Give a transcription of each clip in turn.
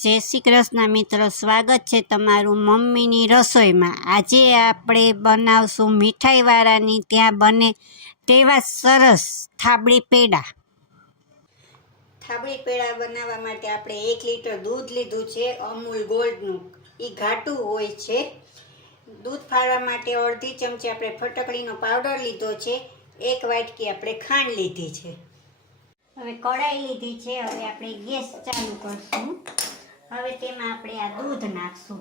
જય શ્રી કૃષ્ણ મિત્રો, સ્વાગત છે તમારું મમ્મીની રસોઈમાં। આજે આપણે બનાવશું મીઠાઈવાળાની ત્યાં બને તેવા સરસ થાબડી પેડા। થાબડી પેડા બનાવવા માટે આપણે 1 લીટર દૂધ લીધું છે અમૂલ ગોલ્ડનું, એ ઘાટું હોય છે। દૂધ ફાડવા માટે અડધી ચમચી આપણે ફટકડીનો પાવડર લીધો છે, 1 વાટકી આપણે ખાંડ લીધી છે। હવે કઢાઈ લીધી છે, હવે આપણે ગેસ ચાલુ કરશું। હવે તેમાં આપણે આ દૂધ નાખશું।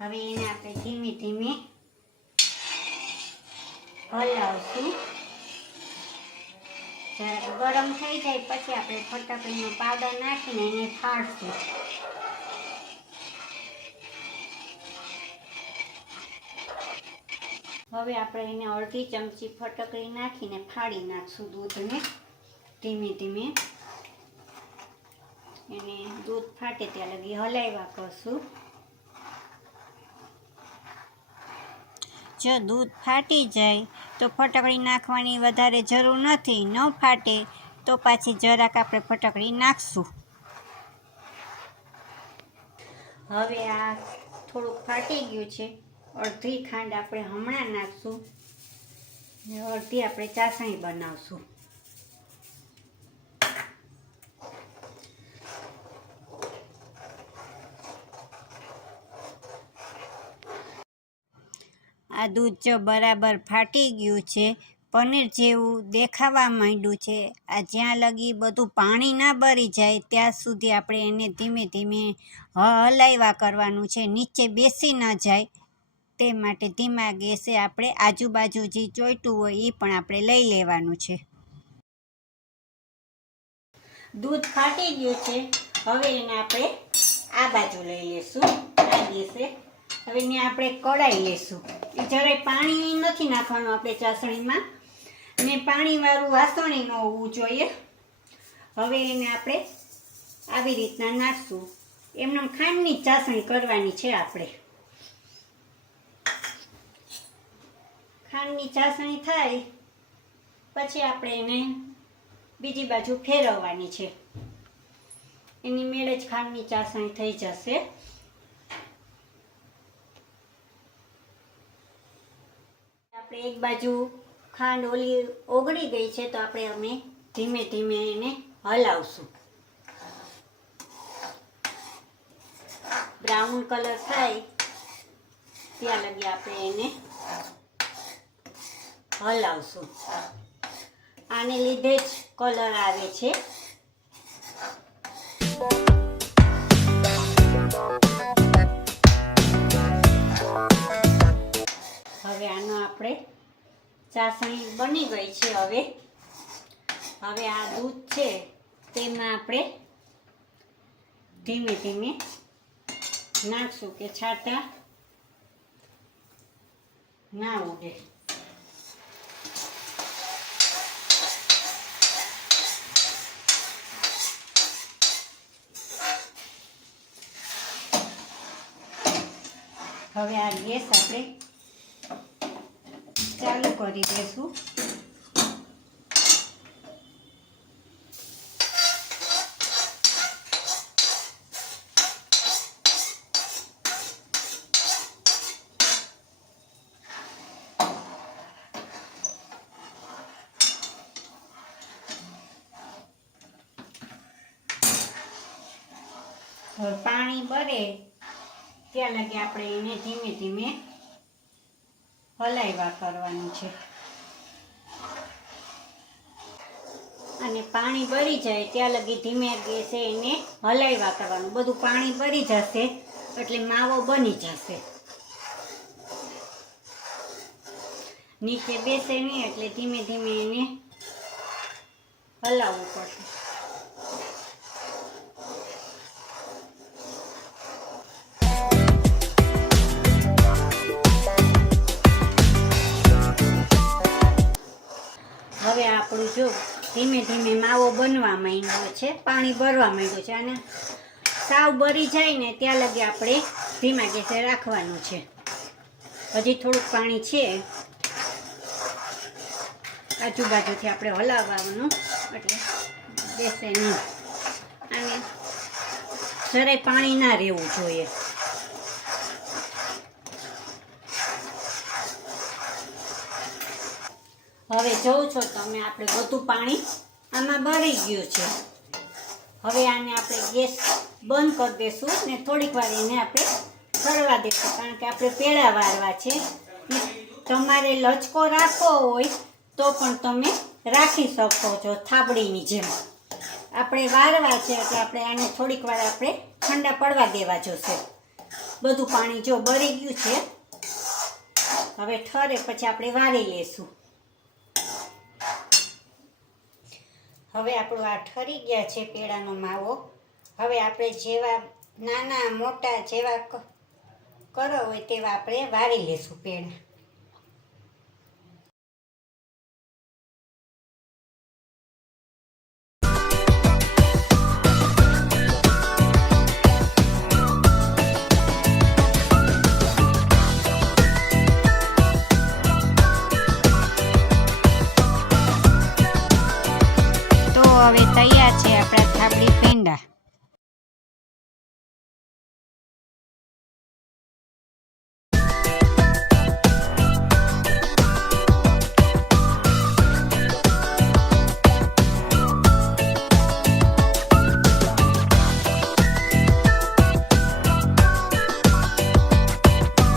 હવે એને આપણે ધીમે ધીમે હલાવશું। જરાક ગરમ થઈ જાય પછી આપણે ફટકડીનો પાવડર નાખીને એને ફાડશું। હવે આપણે એને અડધી ચમચી ફટકડી નાખીને ફાડી નાખશું દૂધને ધીમે ધીમે। એને દૂધ ફાટે ત્યાં લગી હલાવ્યા કરશું। જો દૂધ ફાટી જાય તો ફટકડી નાખવાની વધારે જરૂર નથી, ન ફાટે તો પાછી જરાક આપણે ફટકડી નાખશું। હવે આ થોડુંક ફાટી ગયું છે, અડધી ખાંડ આપણે હમણાં નાખશું ને અડધી આપણે ચાસણી બનાવશું। આ દૂધ જો બરાબર ફાટી ગયું છે, પનીર જેવું દેખાવા માંડ્યું છે। આ જ્યાં લગી બધું પાણી ના બળી જાય ત્યાં સુધી આપણે એને ધીમે ધીમે હલાવ્યા કરવાનું છે, નીચે બેસી ન જાય તે માટે ધીમા ગેસે આપણે આજુબાજુ જે ચોંટ્યું હોય એ પણ આપણે લઈ લેવાનું છે। દૂધ ફાટી ગયું છે, હવે એને આપણે આ બાજુ લઈ લેશું આ ગેસે। હવે એને આપણે કઢાઈ લેશું। એ જરાય પાણી નથી નાખવાનું આપણે ચાસણીમાં, ને પાણીવાળું વાસણ ન હોવું જોઈએ। હવે એને આપણે આવી રીતના નાખશું, એમને ખાંડની ચાસણી કરવાની છે આપણે। ખાંડની ચાસણી થાય પછી આપણે એને બીજી બાજુ ફેરવવાની છે, એની મેળે જ ખાંડની ચાસણી થઈ જશે। આપણે એક બાજુ ખાંડ ઓગળી ગઈ છે તો અમે ધીમે ધીમે એને હલાવશું। બ્રાઉન કલર થાય ત્યાં લગી આપણે એને હલાવશું। આને લીધે જ કલર આવે છે। હવે આનો આપણે ચાસણી બની ગઈ છે। હવે આ દૂધ છે તેમાં આપણે ધીમે ધીમે નાખશું કે છાંટા ના ઉડે। હવે આ ગેસ આપણે ચાલુ કરી દઈશું। હવે પાણી બળે ત્યાં લગી આપણે એને ધીમે ધીમે હલાવ્યા કરવાનું છે, અને પાણી બળી જાય ત્યાં લગી ધીમે ગેસે એને હલાવ્યા કરવાનું। બધું પાણી બળી જશે એટલે માવો બની જશે, નીચે બેસે નહીં એટલે ધીમે ધીમે એને હલાવવું પડશે। હવે આપણું જો ધીમે ધીમે માવો બનવા માંડ્યો છે, પાણી ભરવા માંડ્યું છે, અને સાવ બળી જાય ને ત્યાં લગી આપણે ધીમા ગેસે રાખવાનું છે। હજી થોડુંક પાણી છે, આજુબાજુથી આપણે હલાવવાનું એટલે બેસે નહીં. અને જરાય પાણી ના રહેવું જોઈએ. હવે જોઉં છો તમે, આપણે બધું પાણી આમાં ભરી ગયું છે. હવે આને આપણે ગેસ બંધ કરી દઈશું ને થોડીક વાર એને આપણે ચડવા દઈશું, કારણ કે આપણે પેડા વાળવા છે. તમારે લચકો રાખવો હોય તો પણ તમે રાખી શકો છો, થાબડીની જેમ. આપણે વાળવા છે એટલે આપણે આને થોડીક વાર આપણે ઠંડા પડવા દેવા જોશે. બધું પાણી જો બળી ગયું છે, હવે ઠરે પછી આપણે વાળી લેશું. હવે આપણું આ ઠરી ગયા છે પેડાનો માવો. હવે આપણે જેવા નાના મોટા જેવા કરો હોય તેવા આપણે વાળી લેશું પેડા. હવે તૈયાર છે આપણા થાબડી